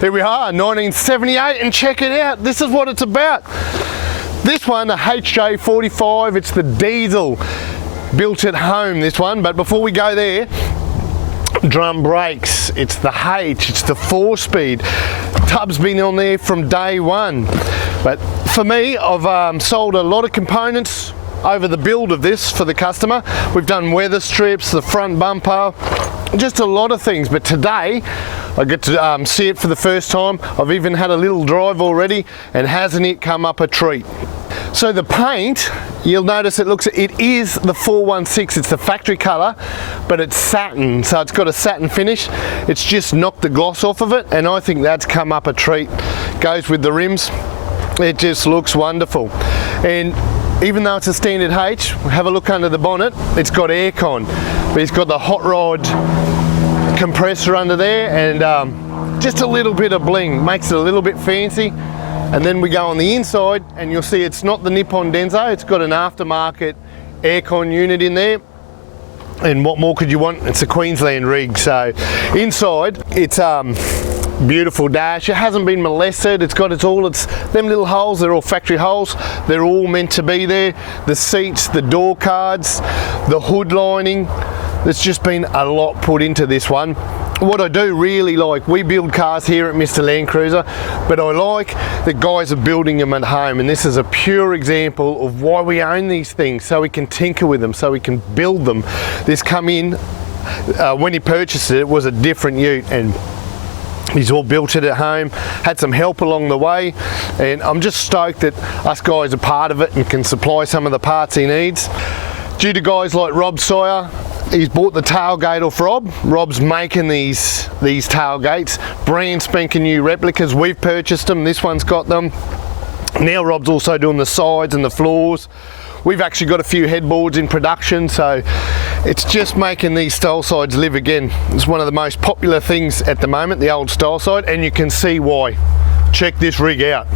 Here we are, 1978, and check it out. This is what it's about. This one, the HJ45, it's the diesel. Built at home, this one, but before we go there, drum brakes, it's the H, it's the 4-speed. Tub's been on there from day one. But for me, I've sold a lot of components over the build of this for the customer. We've done weather strips, the front bumper, just a lot of things. But today, I get to see it for the first time. I've even had a little drive already, and hasn't it come up a treat. So the paint, you'll notice it is the 416, it's the factory colour, but it's satin, so it's got a satin finish. It's just knocked the gloss off of it, and I think that's come up a treat. Goes with the rims, it just looks wonderful. And even though it's a standard H, have a look under the bonnet, it's got aircon, but it's got the hot rod compressor under there, and just a little bit of bling, makes it a little bit fancy. And then we go on the inside, and you'll see it's not the Nippon Denso, it's got an aftermarket aircon unit in there. And what more could you want? It's a Queensland rig. So inside, it's beautiful dash. It hasn't been molested. It's got them little holes, they're all factory holes. They're all meant to be there. The seats, the door cards, the hood lining. There's just been a lot put into this one. What I do really like, we build cars here at Mr Landcruiser, but I like that guys are building them at home, and this is a pure example of why we own these things, so we can tinker with them, so we can build them. This come in, when he purchased it, it was a different ute, and he's all built it at home, had some help along the way, and I'm just stoked that us guys are part of it and can supply some of the parts he needs. Due to guys like Rob Sawyer, he's bought the tailgate off Rob. Rob's making these tailgates, brand spanking new replicas. We've purchased them, this one's got them. Now Rob's also doing the sides and the floors. We've actually got a few headboards in production, so it's just making these style sides live again. It's one of the most popular things at the moment, the old style side, and you can see why. Check this rig out.